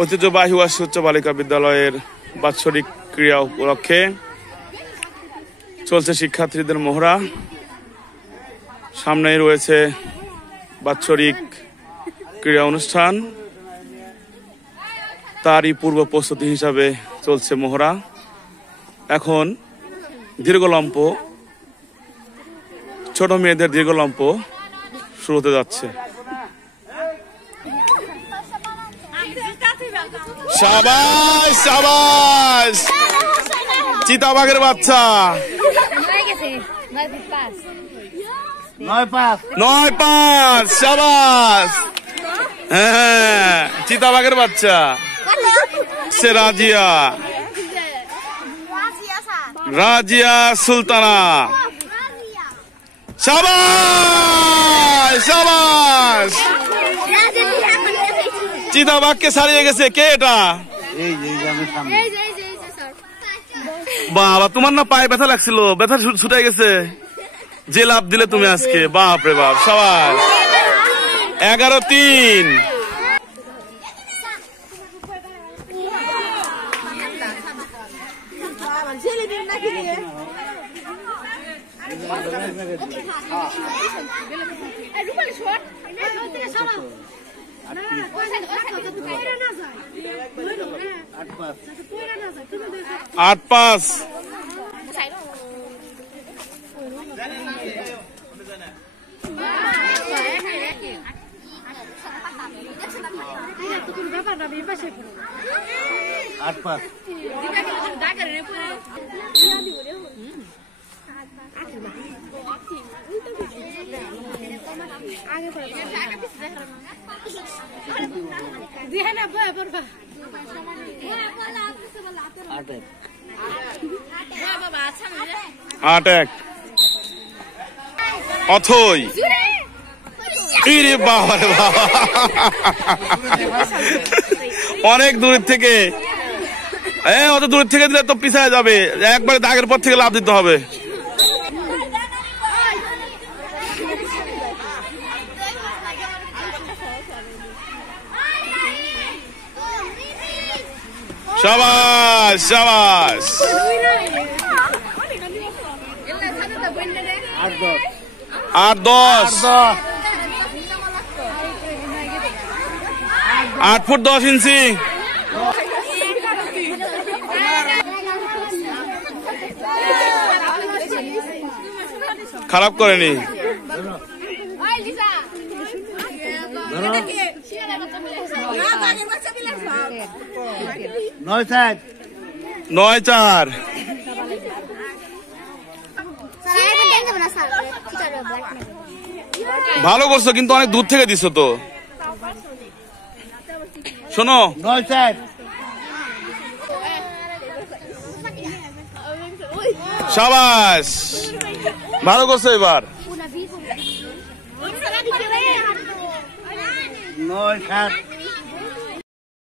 ঐতিহ্যবাহী ওয়াসী উচ্চ বালিকা বিদ্যালয়ের বাৎসরিক ক্রীড়া উপলক্ষে চলছে শিক্ষার্থীদের মহড়া। সামনেই রয়েছে বাৎসরিক ক্রীড়া অনুষ্ঠান, তারই পূর্ব প্রস্তুতি হিসাবে চলছে মহড়া। এখন দীর্ঘলম্প, ছোট মেয়েদের দীর্ঘলম্প শুরু হতে যাচ্ছে। শাবাশ শাবাশ, চিতাবাঘের বাচ্চা। 9-5, শাবাশ। হ্যাঁ, চিতাবাঘের বাচ্চা সে রাজিয়া সুলতানা। শাবাশ শাবাশ, চিতাবাঘকে ছাড়িয়ে গেছে। কে এটা? বাবা, তোমার না পায়ে ব্যথা লাগছিল, ব্যথা ছুটে গেছে। যে লাভ দিলে তুমি আজকে, বাপ রে বাপ। সবাই 11-3। आठ पास। आठ एक অথই। ইরে বাবা রে বাবা, অনেক দূর থেকে, অত দূর থেকে দিলে তো পিছায় যাবে। একবারে দাগের পর থেকে লাভ দিতে হবে। শাবাশ শাবাশ। 8-10, 8 ফুট 10 ইঞ্চি। খারাপ করেনি। 9-4। ভালো করছো, কিন্তু অনেক দূর থেকে দিছো তো। শোনো, 9-4। শাবাশ, ভালো করছো এবার। 9-7।